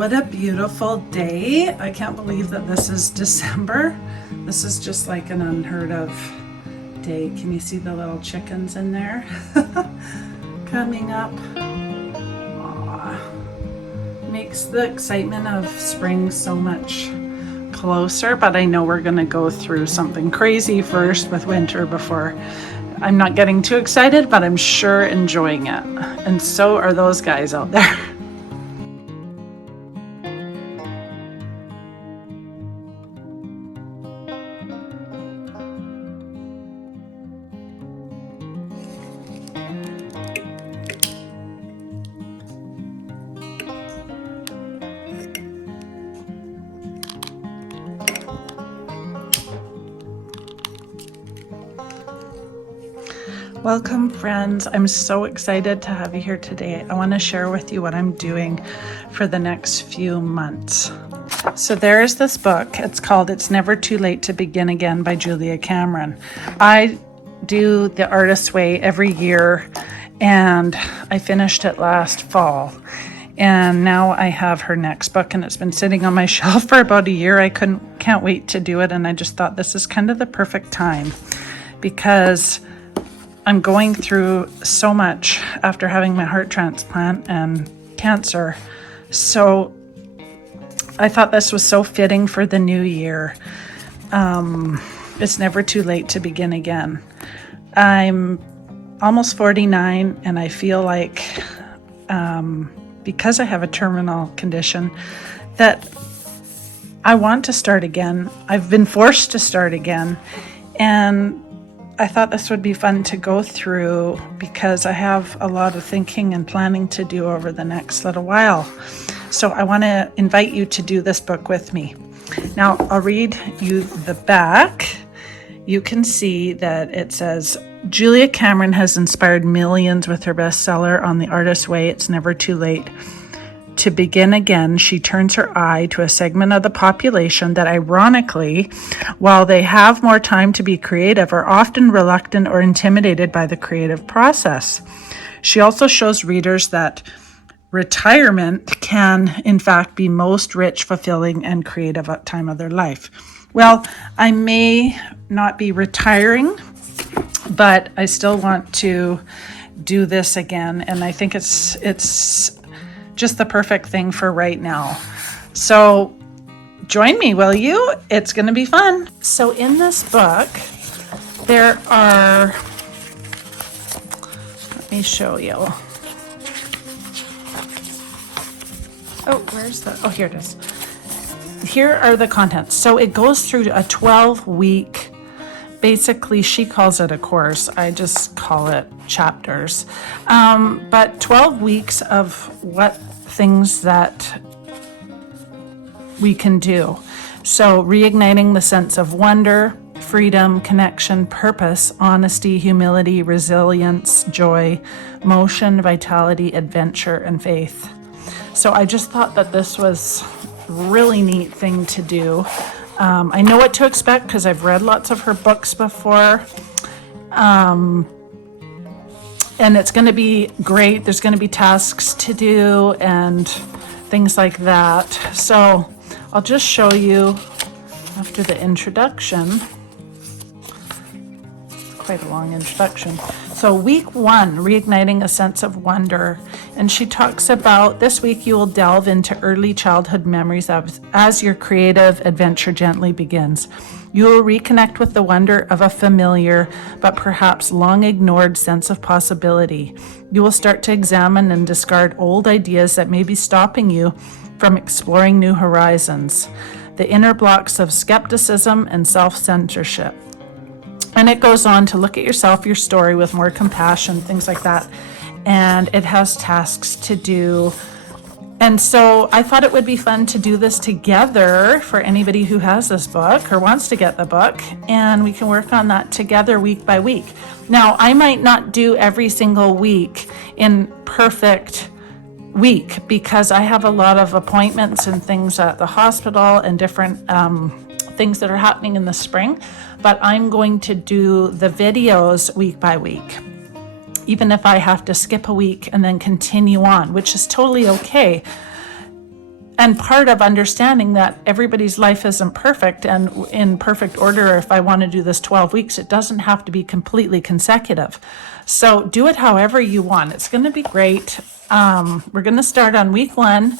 What a beautiful day. I can't believe that this is December. This is just like an unheard of day. Can you see the little chickens in there? Coming up. Aww. Makes the excitement of spring so much closer, but I know we're gonna go through something crazy first with winter before. I'm not getting too excited, but I'm sure enjoying it. And so are those guys out there. Welcome, friends. I'm so excited to have you here today. I want to share with you what I'm doing for the next few months. So there's this book. It's called It's Never Too Late to Begin Again by Julia Cameron. I do The Artist's Way every year, and I finished it last fall. And now I have her next book, and it's been sitting on my shelf for about a year. I can't wait to do it, and I just thought this is kind of the perfect time because I'm going through so much after having my heart transplant and cancer. So I thought this was so fitting for the new year. It's never too late to begin again. I'm almost 49 and I feel like because I have a terminal condition that I want to start again. I've been forced to start again, and I thought this would be fun to go through because I have a lot of thinking and planning to do over the next little while. So I want to invite you to do this book with me. Now I'll read you the back. You can see that it says, Julia Cameron has inspired millions with her bestseller On the Artist's Way, It's Never Too Late to Begin Again. She turns her eye to a segment of the population that ironically, while they have more time to be creative, are often reluctant or intimidated by the creative process. She also shows readers that retirement can, in fact, be most rich, fulfilling, and creative time of their life. Well, I may not be retiring, but I still want to do this again, and I think it's just the perfect thing for right now. So join me, will you? It's going to be fun. So in this book, there are, let me show you. Oh, where's the, oh, here it is. Here are the contents. So it goes through a 12-week, basically she calls it a course. I just call it chapters. But 12 weeks of what things that we can do. So reigniting the sense of wonder, freedom, connection, purpose, honesty, humility, resilience, joy, motion, vitality, adventure, and faith. So I just thought that this was a really neat thing to do. I know what to expect because I've read lots of her books before. And it's going to be great. There's going to be tasks to do and things like that. So I'll just show you after the introduction. Quite a long introduction. So week 1, reigniting a sense of wonder. And she talks about this week you will delve into early childhood memories as your creative adventure gently begins. You will reconnect with the wonder of a familiar but perhaps long ignored sense of possibility. You will start to examine and discard old ideas that may be stopping you from exploring new horizons. The inner blocks of skepticism and self-censorship. And it goes on to look at yourself, your story with more compassion, things like that. And it has tasks to do. And so I thought it would be fun to do this together for anybody who has this book or wants to get the book. And we can work on that together week by week. Now, I might not do every single week in perfect week because I have a lot of appointments and things at the hospital and different things that are happening in the spring. But I'm going to do the videos week by week. even if I have to skip a week and then continue on, which is totally okay. and part of understanding that everybody's life isn't perfect and in perfect order. If I want to do this 12 weeks, it doesn't have to be completely consecutive. So do it however you want. It's going to be great. We're going to start on week 1,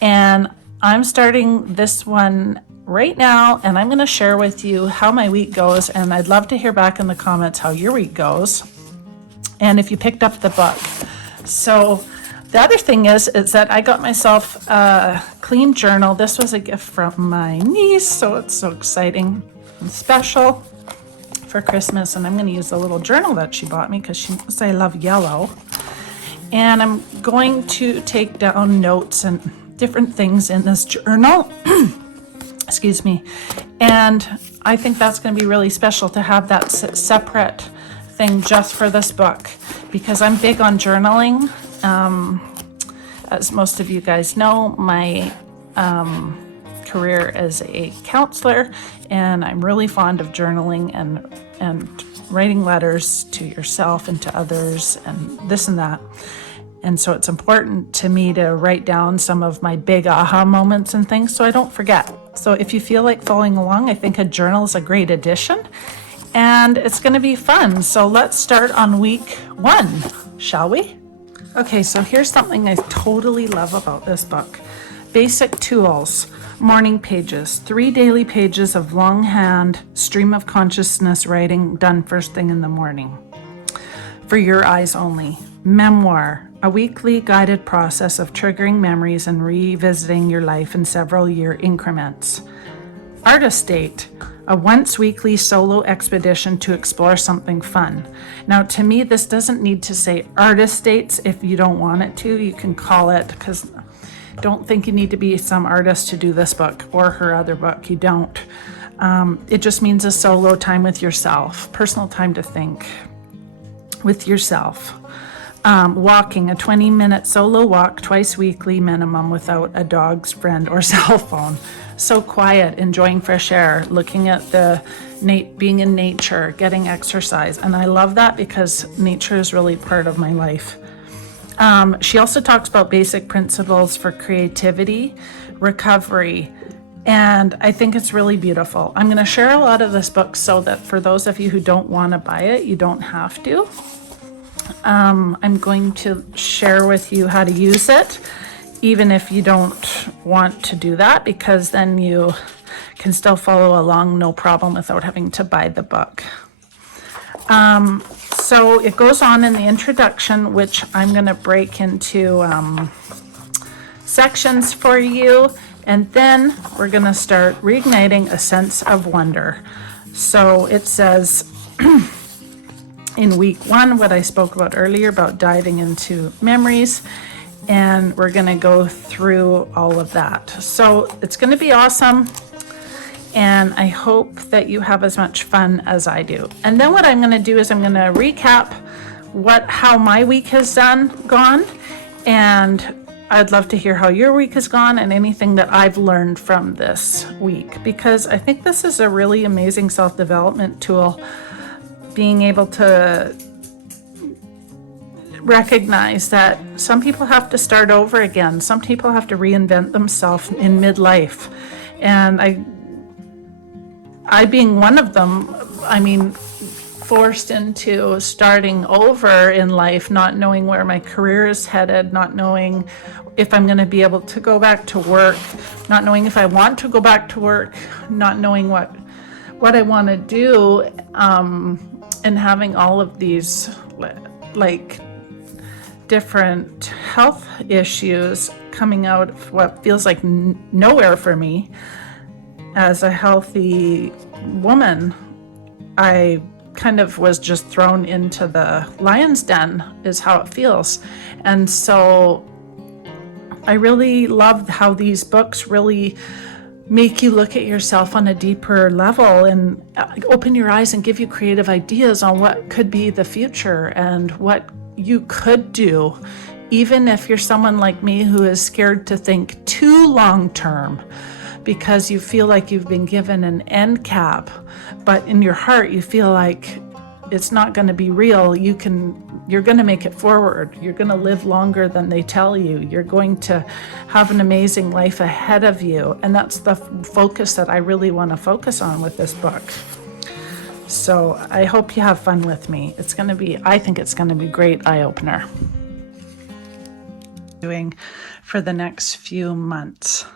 and I'm starting this one right now, and I'm going to share with you how my week goes, and I'd love to hear back in the comments how your week goes and if you picked up the book. So the other thing is that I got myself a clean journal. This was a gift from my niece, so it's so exciting and special for Christmas. And I'm going to use the little journal that she bought me because she knows I love yellow. And I'm going to take down notes and different things in this journal. Excuse me. And I think that's going to be really special to have that separate thing just for this book, because I'm big on journaling. As most of you guys know, my career as a counselor, and I'm really fond of journaling and writing letters to yourself and to others and this and that. And so it's important to me to write down some of my big aha moments and things so I don't forget. So if you feel like following along, I think a journal is a great addition, and it's going to be fun. So let's start on week 1, shall we? Okay, so here's something I totally love about this book. Basic tools, morning pages, 3 daily pages of longhand stream of consciousness writing done first thing in the morning. For your eyes only. Memoir, a weekly guided process of triggering memories and revisiting your life in several year increments. Artist date, a once weekly solo expedition to explore something fun. Now, to me, this doesn't need to say artist dates. If you don't want it to, you can call it, because don't think you need to be some artist to do this book or her other book. You don't. It just means a solo time with yourself, personal time to think with yourself. Walking, a 20-minute solo walk twice weekly minimum without a dog's friend or cell phone. So quiet, enjoying fresh air, looking at being in nature, getting exercise. And I love that because nature is really part of my life. She also talks about basic principles for creativity, recovery, and I think it's really beautiful. I'm going to share a lot of this book so that for those of you who don't want to buy it, you don't have to. I'm going to share with you how to use it, even if you don't want to do that, because then you can still follow along no problem without having to buy the book. So it goes on in the introduction, which I'm going to break into sections for you, and then we're going to start reigniting a sense of wonder. So it says in week 1, what I spoke about earlier about diving into memories, and we're going to go through all of that. So it's going to be awesome, and I hope that you have as much fun as I do. And then what I'm going to do is I'm going to recap how my week has gone, and I'd love to hear how your week has gone and anything that I've learned from this week, because I think this is a really amazing self-development tool, being able to recognize that some people have to start over again. Some people have to reinvent themselves in midlife. And I being one of them, forced into starting over in life, not knowing where my career is headed, not knowing if I'm going to be able to go back to work, not knowing if I want to go back to work, not knowing what I want to do, and having all of these different health issues coming out of what feels like nowhere for me. As a healthy woman, I kind of was just thrown into the lion's den, is how it feels. And so I really love how these books really make you look at yourself on a deeper level and open your eyes and give you creative ideas on what could be the future and what you could do, even if you're someone like me who is scared to think too long term, because you feel like you've been given an end cap, but in your heart you feel like it's not going to be real. You can You're going to make it forward. You're going to live longer than they tell you. You're going to have an amazing life ahead of you. And that's the focus that I really want to focus on with this book. So I hope you have fun with me. I think it's going to be a great eye-opener. Doing for the next few months.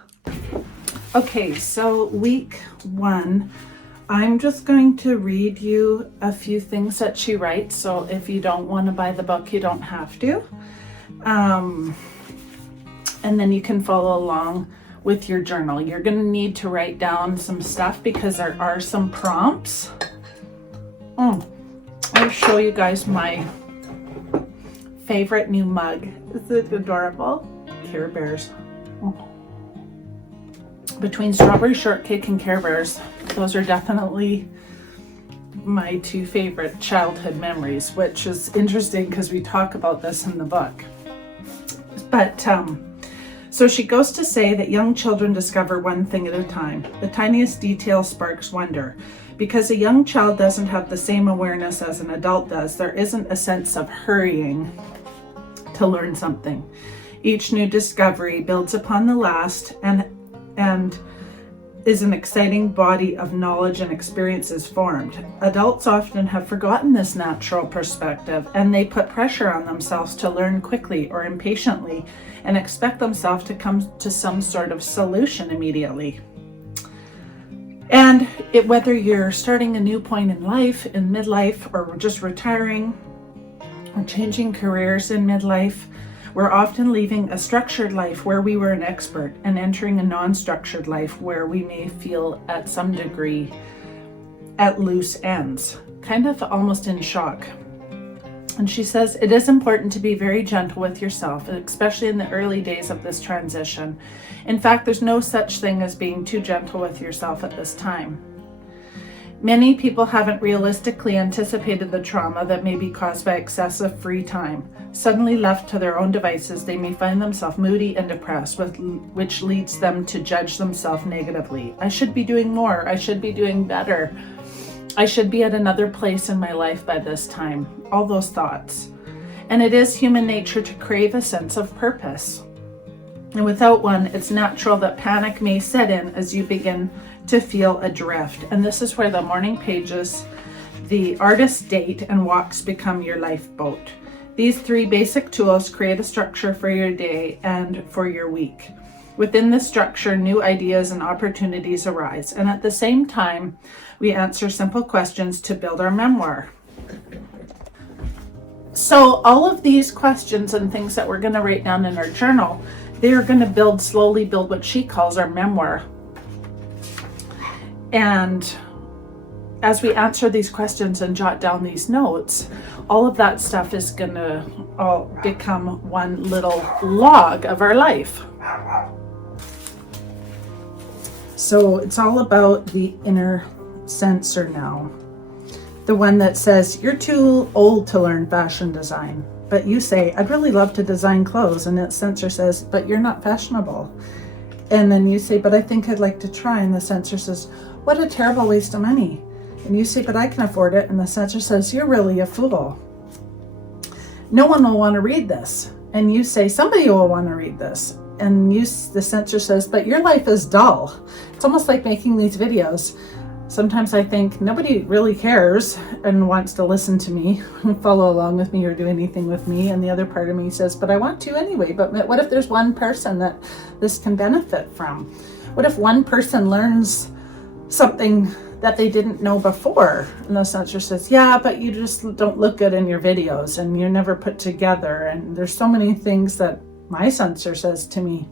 Okay, so week 1, I'm just going to read you a few things that she writes. So if you don't want to buy the book, you don't have to. And then you can follow along with your journal. You're going to need to write down some stuff because there are some prompts. I'll show you guys my favorite new mug. Is it adorable? Care Bears. Between strawberry shortcake and Care Bears, those are definitely my 2 favorite childhood memories, which is interesting because we talk about this in the book. But so she goes to say that young children discover one thing at a time. The tiniest detail sparks wonder. Because a young child doesn't have the same awareness as an adult does, there isn't a sense of hurrying to learn something. Each new discovery builds upon the last and is an exciting body of knowledge and experiences formed. Adults often have forgotten this natural perspective, and they put pressure on themselves to learn quickly or impatiently and expect themselves to come to some sort of solution immediately. And whether you're starting a new point in life, in midlife, or just retiring, or changing careers in midlife, we're often leaving a structured life where we were an expert and entering a non-structured life where we may feel at some degree at loose ends, kind of almost in shock. And she says, it is important to be very gentle with yourself, especially in the early days of this transition. In fact, there's no such thing as being too gentle with yourself at this time. Many people haven't realistically anticipated the trauma that may be caused by excessive free time. Suddenly left to their own devices, they may find themselves moody and depressed, which leads them to judge themselves negatively. I should be doing more. I should be doing better. I should be at another place in my life by this time. All those thoughts. And it is human nature to crave a sense of purpose. And without one, it's natural that panic may set in as you begin to feel adrift. And this is where the morning pages, the artist's date, and walks become your lifeboat. These 3 basic tools create a structure for your day and for your week. Within this structure, new ideas and opportunities arise. And at the same time, we answer simple questions to build our memoir. So all of these questions and things that we're going to write down in our journal, they're going to slowly build what she calls our memoir. And as we answer these questions and jot down these notes, all of that stuff is going to all become one little log of our life. So it's all about the inner censor now. The one that says, you're too old to learn fashion design. But you say, I'd really love to design clothes. And that censor says, but you're not fashionable. And then you say, but I think I'd like to try. And the censor says, what a terrible waste of money. And you say, but I can afford it. And the censor says, you're really a fool. No one will want to read this. And you say, somebody will want to read this. And the censor says, but your life is dull. It's almost like making these videos. Sometimes I think nobody really cares and wants to listen to me, follow along with me, or do anything with me. And the other part of me says, but I want to anyway. But what if there's one person that this can benefit from? What if one person learns something that they didn't know before? And the censor says, yeah, but you just don't look good in your videos and you're never put together. And there's so many things that my censor says to me.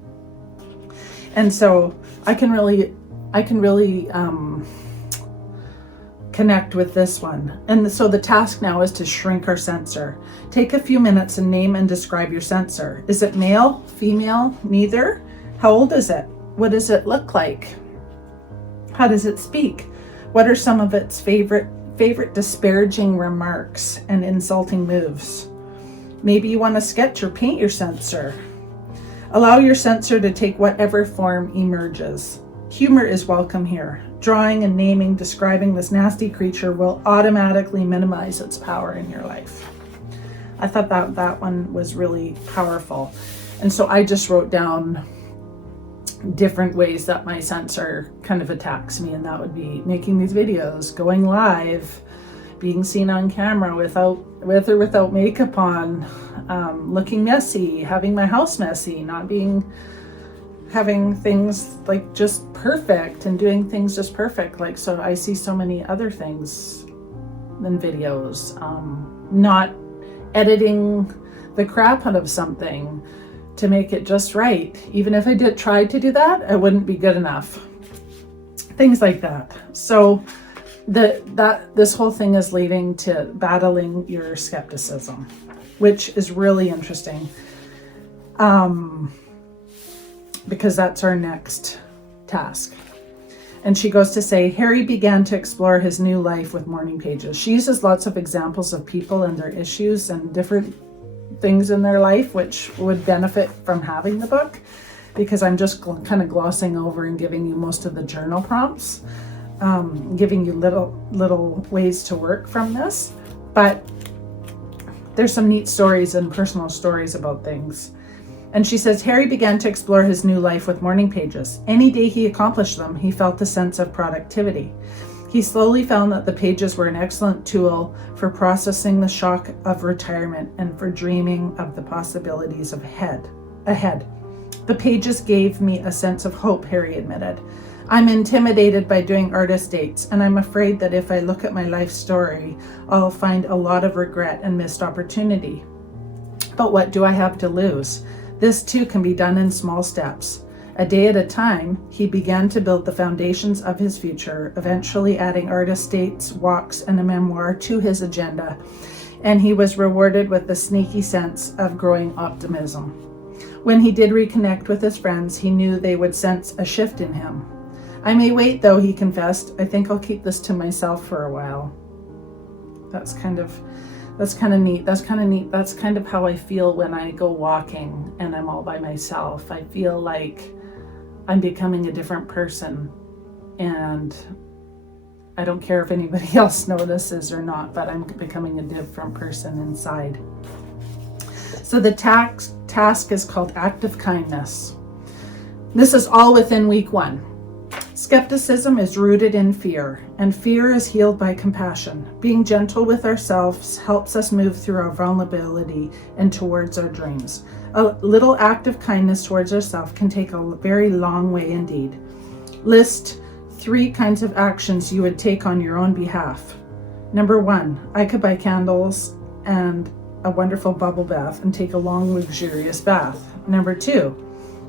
And so I can really connect with this one. And so the task now is to shrink our censor. Take a few minutes and name and describe your censor. Is it male, female, neither? How old is it? What does it look like? How does it speak? What are some of its favorite disparaging remarks and insulting moves? Maybe you want to sketch or paint your censor. Allow your censor to take whatever form emerges. Humor is welcome here. Drawing and naming, describing this nasty creature will automatically minimize its power in your life. I thought that one was really powerful. And so I just wrote down different ways that my sensor kind of attacks me, and that would be making these videos, going live, being seen on camera with or without makeup on, looking messy, having my house messy, having things like just perfect and doing things just perfect. Like, so I see so many other things in videos, not editing the crap out of something to make it just right. Even if I try to do that, it wouldn't be good enough. Things like that. So this whole thing is leading to battling your skepticism, which is really interesting, because that's our next task. And she goes to say, Harry began to explore his new life with morning pages. She uses lots of examples of people and their issues and different things in their life which would benefit from having the book, because I'm just kind of glossing over and giving you most of the journal prompts, giving you little ways to work from this. But there's some neat stories and personal stories about things. And she says, Harry began to explore his new life with morning pages. Any day he accomplished them, he felt a sense of productivity. He slowly found that the pages were an excellent tool for processing the shock of retirement and for dreaming of the possibilities ahead. The pages gave me a sense of hope, Harry admitted. I'm intimidated by doing artist dates, and I'm afraid that if I look at my life story, I'll find a lot of regret and missed opportunity. But what do I have to lose? This too can be done in small steps. A day at a time, he began to build the foundations of his future, eventually adding artist dates, walks, and a memoir to his agenda, and he was rewarded with a sneaky sense of growing optimism. When he did reconnect with his friends, he knew they would sense a shift in him. I may wait though, he confessed. I think I'll keep this to myself for a while. That's kind of neat. That's kind of how I feel when I go walking and I'm all by myself. I feel like I'm becoming a different person, and I don't care if anybody else notices or not, but I'm becoming a different person inside. So the task is called Act of Kindness. This is all within week 1. Skepticism is rooted in fear, and fear is healed by compassion. Being gentle with ourselves helps us move through our vulnerability and towards our dreams. A little act of kindness towards ourselves can take a very long way indeed. List 3 kinds of actions you would take on your own behalf. Number 1, I could buy candles and a wonderful bubble bath and take a long, luxurious bath. Number 2,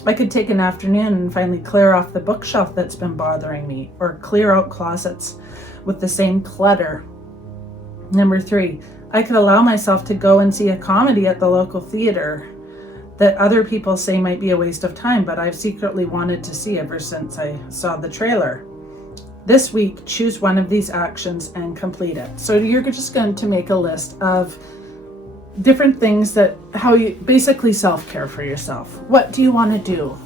I could take an afternoon and finally clear off the bookshelf that's been bothering me, or clear out closets with the same clutter. Number 3, I could allow myself to go and see a comedy at the local theater that other people say might be a waste of time, but I've secretly wanted to see ever since I saw the trailer. This week, choose one of these actions and complete it. So you're just going to make a list of different things how you basically self-care for yourself. What do you want to do?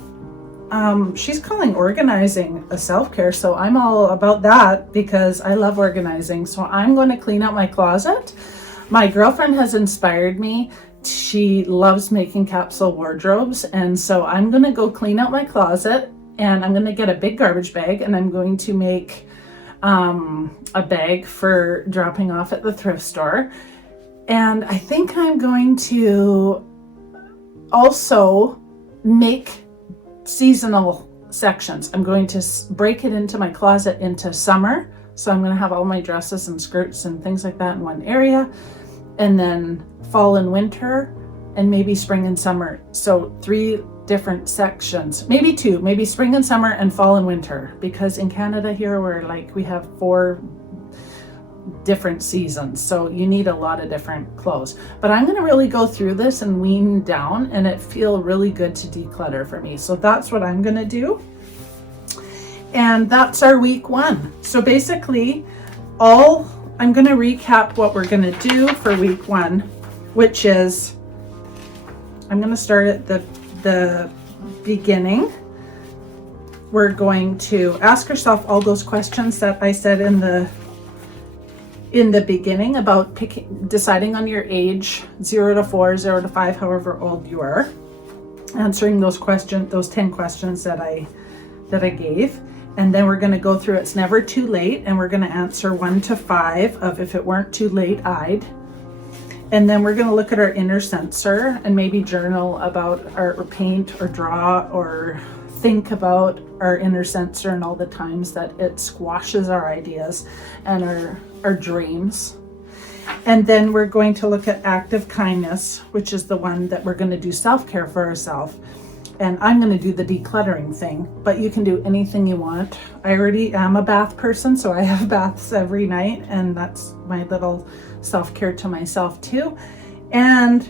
She's calling organizing a self-care, so I'm all about that because I love organizing. So I'm going to clean out my closet. My girlfriend has inspired me. She loves making capsule wardrobes, and so I'm going to go clean out my closet, and I'm going to get a big garbage bag, and I'm going to make a bag for dropping off at the thrift store. And I think I'm going to also make seasonal sections. I'm going to break it into my closet into summer. So I'm going to have all my dresses and skirts and things like that in one area. And then fall and winter, and maybe spring and summer. So 3 different sections, maybe 2, maybe spring and summer and fall and winter. Because in Canada here, we have 4 different seasons, so you need a lot of different clothes. But I'm going to really go through this and wean down, and it feel really good to declutter for me. So that's what I'm going to do, and that's our week 1. So basically, I'm going to recap what we're going to do for week 1, which is I'm going to start at the beginning. We're going to ask yourself all those questions that I said in in the beginning about deciding on your age, 0 to 4, 0 to 5, however old you are, answering those 10 questions that I gave. And then we're going to go through It's Never Too Late, and we're going to answer 1 to 5 of If It Weren't Too Late, I'd. And then we're going to look at our inner sensor and maybe journal about or paint or draw or think about our inner sensor and all the times that it squashes our ideas and our dreams. And then we're going to look at active kindness, which is the one that we're going to do self-care for ourselves. And I'm going to do the decluttering thing, but you can do anything you want. I already am a bath person, so I have baths every night, and that's my little self-care to myself too. And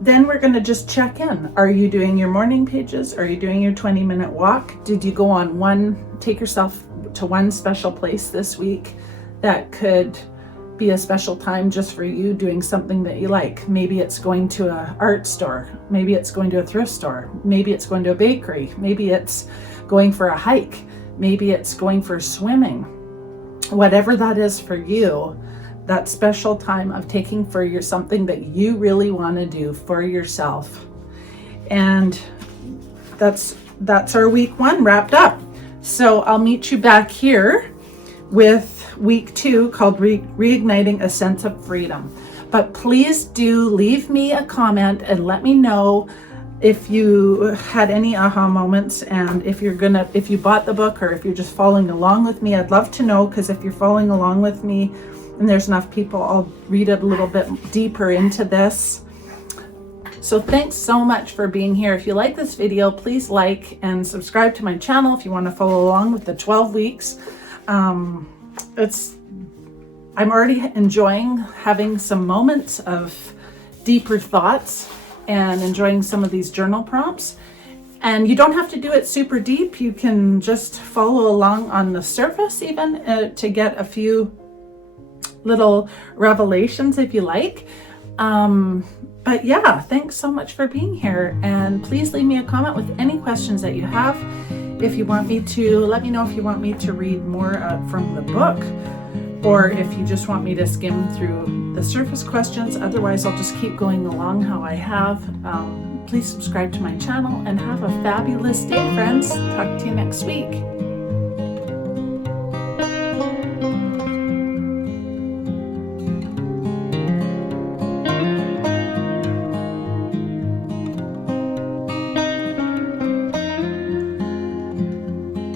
then we're going to just check in. Are you doing your morning pages? Are you doing your 20-minute walk? Did you go on take yourself to one special place this week that could be a special time just for you, doing something that you like? Maybe it's going to an art store. Maybe it's going to a thrift store. Maybe it's going to a bakery. Maybe it's going for a hike. Maybe it's going for swimming. Whatever that is for you, that special time of taking for something that you really want to do for yourself. And that's our week 1 wrapped up. So I'll meet you back here with week 2 called Reigniting a Sense of Freedom. But please do leave me a comment and let me know if you had any aha moments, and if you bought the book or if you're just following along with me. I'd love to know, because if you're following along with me and there's enough people, I'll read it a little bit deeper into this. So thanks so much for being here. If you like this video, please like and subscribe to my channel if you want to follow along with the 12 weeks. I'm already enjoying having some moments of deeper thoughts and enjoying some of these journal prompts. And you don't have to do it super deep. You can just follow along on the surface even to get a few little revelations if you like. But yeah, thanks so much for being here. And please leave me a comment with any questions that you have. If you want me to, let me know if you want me to read more from the book, or if you just want me to skim through the surface questions. Otherwise, I'll just keep going along how I have. Please subscribe to my channel and have a fabulous day, friends. Talk to you next week.